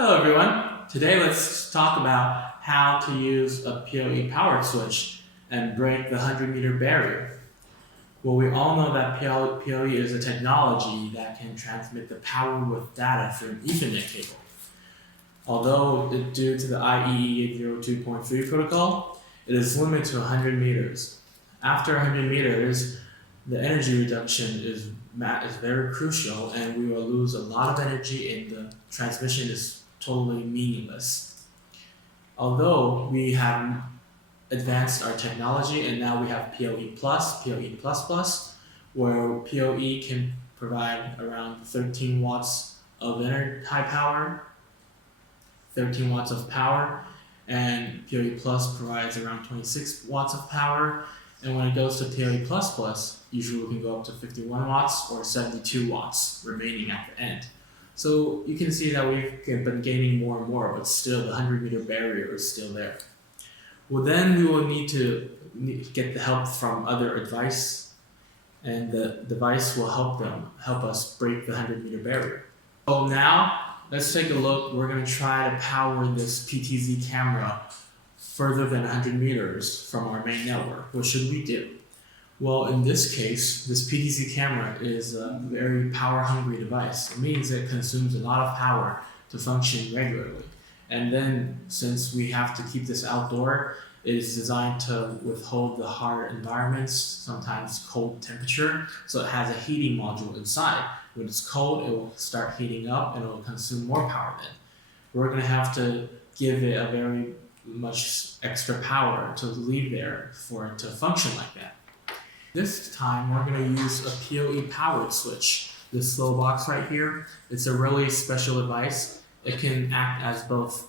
Hello everyone. Today let's talk about how to use a PoE powered switch and break the 100-meter barrier. Well, we all know that PoE is a technology that can transmit the power with data through an Ethernet cable. Although due to the IEEE 802.3 protocol, it is limited to 100 meters. After 100 meters, the energy reduction is very crucial, and we will lose a lot of energy and the transmission is totally meaningless. Although we have advanced our technology and now we have PoE+, PoE++, where PoE can provide around 13 watts of high power, 13 watts of power, and PoE Plus provides around 26 watts of power. And when it goes to PoE++, usually we can go up to 51 watts or 72 watts remaining at the end. So you can see that we've been gaining more and more, but still the 100-meter barrier is still there. Well, then we will need to get the help from other advice, and the device will help us break the 100-meter barrier. So now let's take a look. We're going to try to power this PTZ camera further than 100 meters from our main network. What should we do? Well, in this case, this PTZ camera is a very power-hungry device. It means it consumes a lot of power to function regularly. And then, since we have to keep this outdoor, it is designed to withhold the hard environments, sometimes cold temperature, so it has a heating module inside. When it's cold, it will start heating up and it will consume more power then. We're going to have to give it a very much extra power to leave there for it to function like that. This time, we're going to use a PoE Powered Switch. This little box right here, it's a really special device. It can act as both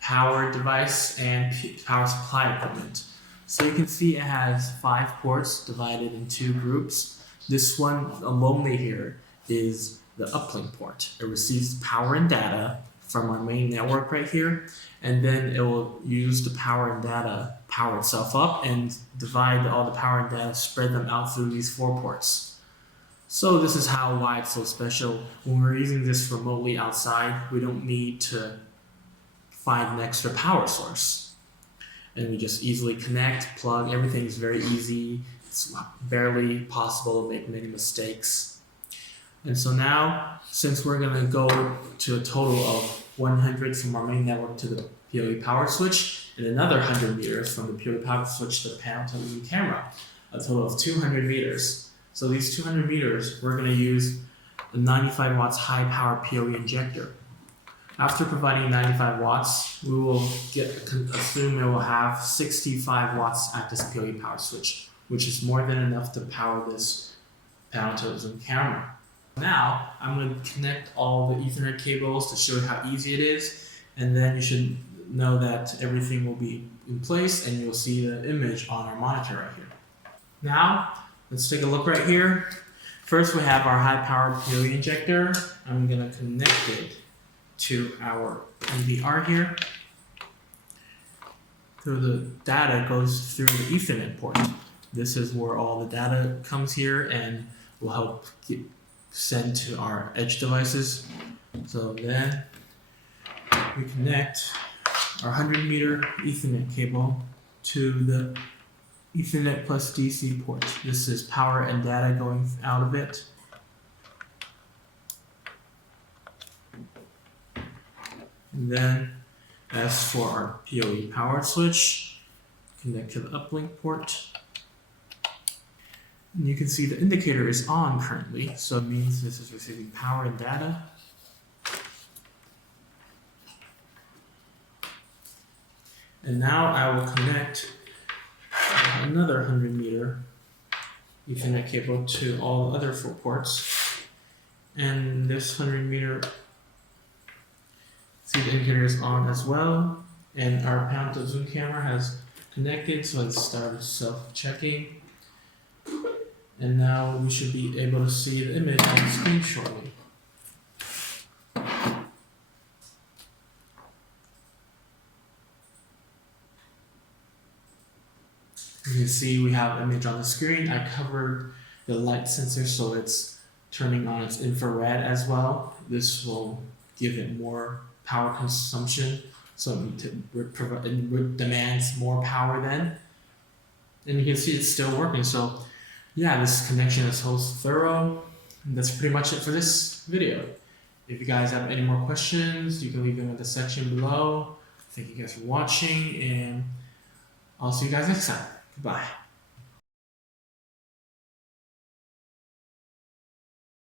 power device and power supply equipment. So you can see it has 5 ports divided in 2 groups. This one only here is the uplink port. It receives power and data from our main network right here, and then it will use the power and data, power itself up, and divide all the power and data, spread them out through these 4 ports. So this is why it's so special. When we're using this remotely outside, we don't need to find an extra power source. And we just easily connect, plug, everything is very easy. It's barely possible to make many mistakes. And so now, since we're going to go to a total of 100 from our main network to the PoE Powered Switch, and another 100 meters from the PoE Powered Switch to the panel television camera, a total of 200 meters. So these 200 meters, we're going to use a 95 watts high power PoE injector. After providing 95 watts, we will assume it will have 65 watts at this PoE Powered Switch, which is more than enough to power this panel television camera. Now, I'm going to connect all the Ethernet cables to show you how easy it is, and then you should know that everything will be in place and you'll see the image on our monitor right here. Now, let's take a look right here. First, we have our high-powered PoE injector. I'm going to connect it to our NVR here. So the data goes through the Ethernet port. This is where all the data comes here and will help send to our edge devices. So then we connect our 100-meter Ethernet cable to the Ethernet plus DC port. This is power and data going out of it. And then, as for our PoE Powered Switch, connect to the uplink port. And you can see the indicator is on currently, so it means this is receiving power and data. And now I will connect another 100-meter Ethernet cable to all the other 4 ports. And this 100-meter, see the indicator is on as well. And our panel to zoom camera has connected, so it started self-checking. And now we should be able to see the image on the screen shortly. You can see we have an image on the screen. I covered the light sensor so it's turning on its infrared as well. This will give it more power consumption, so it demands more power then. And you can see it's still working. So yeah, this connection is so thorough. And that's pretty much it for this video. If you guys have any more questions, you can leave them in the section below. Thank you guys for watching, and I'll see you guys next time. Goodbye.